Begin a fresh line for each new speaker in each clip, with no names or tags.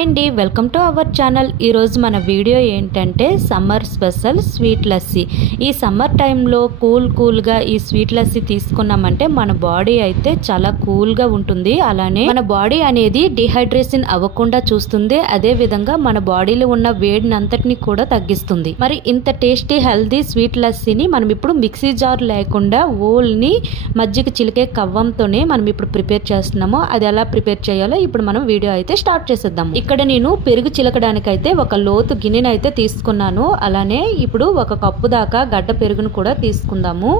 Hi అండి welcome to our channel. ఈరోజు మన వీడియో ఏంటంటే సమ్మర్ స్పెషల్ స్వీట్ లస్సీ. ఈ సమ్మర్ టైంలో కూల్ కూల్గా ఈ స్వీట్ లస్సీ తీసుకున్నామంటే మన బాడీ అయితే చాలా కూల్గా ఉంటుంది. అలానే మన బాడీ అనేది డిహైడ్రేషన్ అవ్వకుండా చూస్తుంది. అదే విధంగా మన బాడీలో ఉన్న వేడిని అంతటిని కూడా తగ్గిస్తుంది. మరి ఇంత టేస్టీ హెల్దీ స్వీట్ లస్సీని మనం ఇప్పుడు మిక్సీ జార్ లేకుండా ఓల్ని మజ్జిగ చిలికే కవ్వంతోనే మనం ఇప్పుడు ప్రిపేర్ చేస్తున్నాము అది ఎలా ప్రిపేర్ చేయాలో ఇప్పుడు మనం వీడియో అయితే స్టార్ట్ చేసేద్దాం ఇక్కడ ఇక్కడ నేను పెరుగు చిలకడానికైతే ఒక లోతు గిన్నెనైతే తీసుకున్నాను. అలానే ఇప్పుడు ఒక కప్పు దాకా గడ్డ పెరుగును కూడా తీసుకుందాము.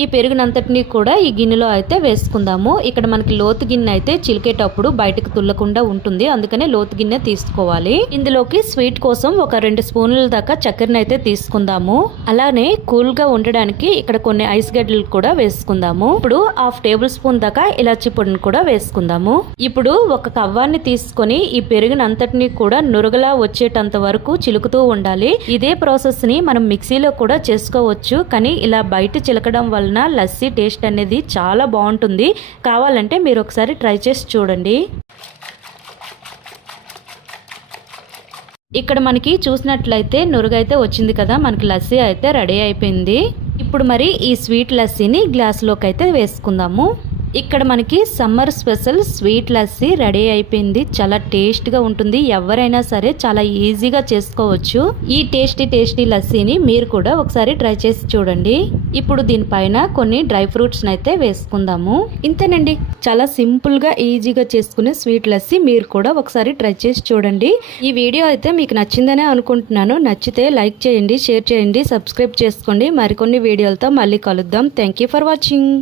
ఈ పెరుగునంతటిని కూడా ఈ గిన్నెలో అయితే వేసుకుందాము. ఇక్కడ మనకి లోతు గిన్నె అయితే చిలికేటప్పుడు బయటకు తుల్లకుండా ఉంటుంది. అందుకనే లోతు గిన్నె తీసుకోవాలి. ఇందులోకి స్వీట్ కోసం ఒక రెండు స్పూన్ల దాకా చక్కెరని అయితే తీసుకుందాము. అలానే కూల్గా ఉండడానికి ఇక్కడ కొన్ని ఐస్ గడ్డలు కూడా వేసుకుందాము. ఇప్పుడు హాఫ్ టేబుల్ స్పూన్ దాకా ఇలాచి పొడిని కూడా వేసుకుందాము. ఇప్పుడు ఒక కవ్వాన్ని తీసుకొని ఈ పెరుగునంతటిని కూడా నురగలా వచ్చేటంత వరకు చిలుకుతూ ఉండాలి. ఇదే ప్రాసెస్ని మనం మిక్సీలో కూడా చేసుకోవచ్చు. కానీ ఇలా బయట చిలకడం వల్ల వలన లస్సీ టేస్ట్ అనేది చాలా బాగుంటుంది. కావాలంటే మీరు ఒకసారి ట్రై చేసి చూడండి. ఇక్కడ మనకి చూసినట్లయితే నురుగైతే వచ్చింది కదా మనకి లస్సీ అయితే రెడీ అయిపోయింది. ఇప్పుడు మరి ఈ స్వీట్ లస్సీని గ్లాస్లోకి అయితే వేసుకుందాము. ఇక్కడ మనకి summer special sweet lassi ready అయిపోయింది. చాలా టేస్ట్గా ఉంటుంది. ఎవరైనా సరే చాలా ఈజీగా చేసుకోవచ్చు. ఈ టేస్టీ టేస్టీ లస్సీని మీరు కూడా ఒకసారి ట్రై చేసి చూడండి. ఇప్పుడు దీనిపైన కొన్ని డ్రై ఫ్రూట్స్ని అయితే వేసుకుందాము. ఇంతేనండి. చాలా సింపుల్గా ఈజీగా చేసుకునే స్వీట్ లస్సీ మీరు కూడా ఒకసారి ట్రై చేసి చూడండి. ఈ వీడియో అయితే మీకు నచ్చిందనే అనుకుంటున్నాను. నచ్చితే లైక్ చేయండి షేర్ చేయండి సబ్స్క్రైబ్ చేసుకోండి. మరికొన్ని వీడియోలతో మళ్ళీ కలుద్దాం. Thank you for watching